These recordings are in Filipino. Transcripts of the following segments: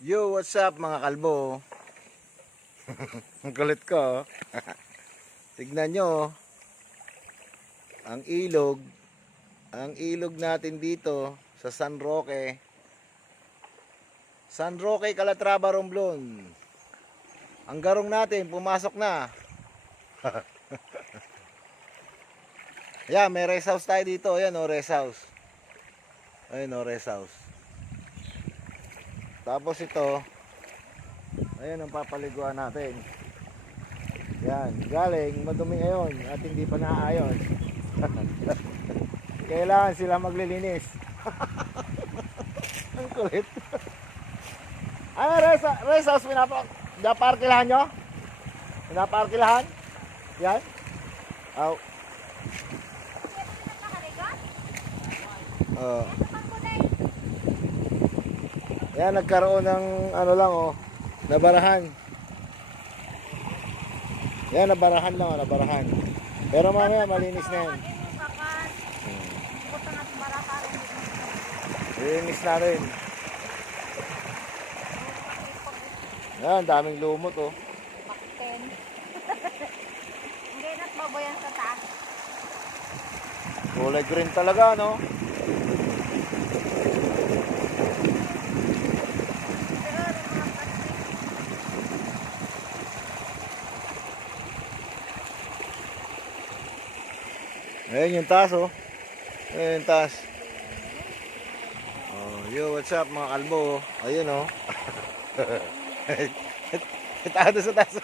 Yo, what's up mga kalbo? Ang kulit ko. Tignan nyo. Ang ilog. Ang ilog natin dito sa San Roque. San Roque, Calatrava, Romblon. Ang garong natin pumasok na. Ayan, may rest house tayo dito. Ayan o, rest house. Ayan o, rest house. Tapos ito, ayan ang papaliguan natin. Yan, galing, madumi ngayon at hindi pa naayos. Kailangan sila maglilinis. Ang kulit. Ano, rest house, pinaparkilahan nyo? Pinaparkilahan? Yan? Aw. Yan, nagkaroon ng ano lang oh, nabarahan. Yan, nabarahan lang oh, nabarahan. Pero mamaya malinis na yan. Linis na rin. Yan, daming lumot oh. Bakten. Hindi nagbabayan sa taas. Kulay green talaga no. Ayan yung taas oh. Ayan yung taas. Oh, yo, what's up mga kalbo? Ayun oh. Taas sa taas.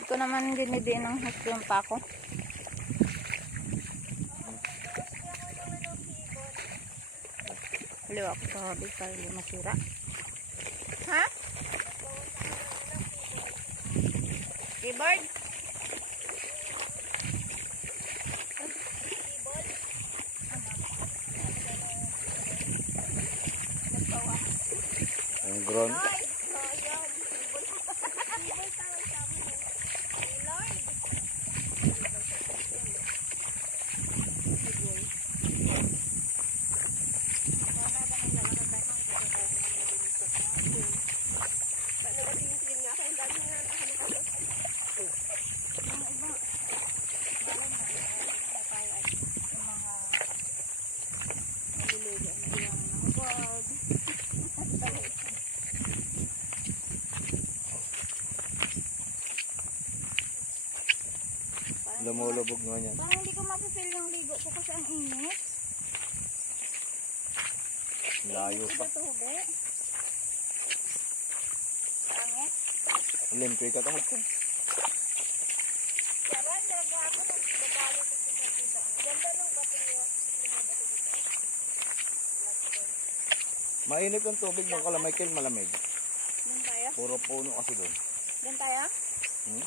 Ito naman dinidiin ng hus yung pako. Liwa ako sa hobby para hindi masira. Ha? Keyboard? Ang ground. Lumulubog naman yan. Parang hindi ko mapipil yung ligo ko kasi ang init. Layo pa. Pangit. Limpyo ka takot ka. Yaran, talaga ako nang babalo ko sa kapita. Ganda ng batilyo. Mainit ang tubig ng Kalamay-Kil, malamig. Doon tayo? Puro puno kasi doon. Doon tayo? Hmm?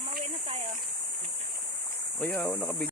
Umuwi na tayo. Kaya ako nakabig.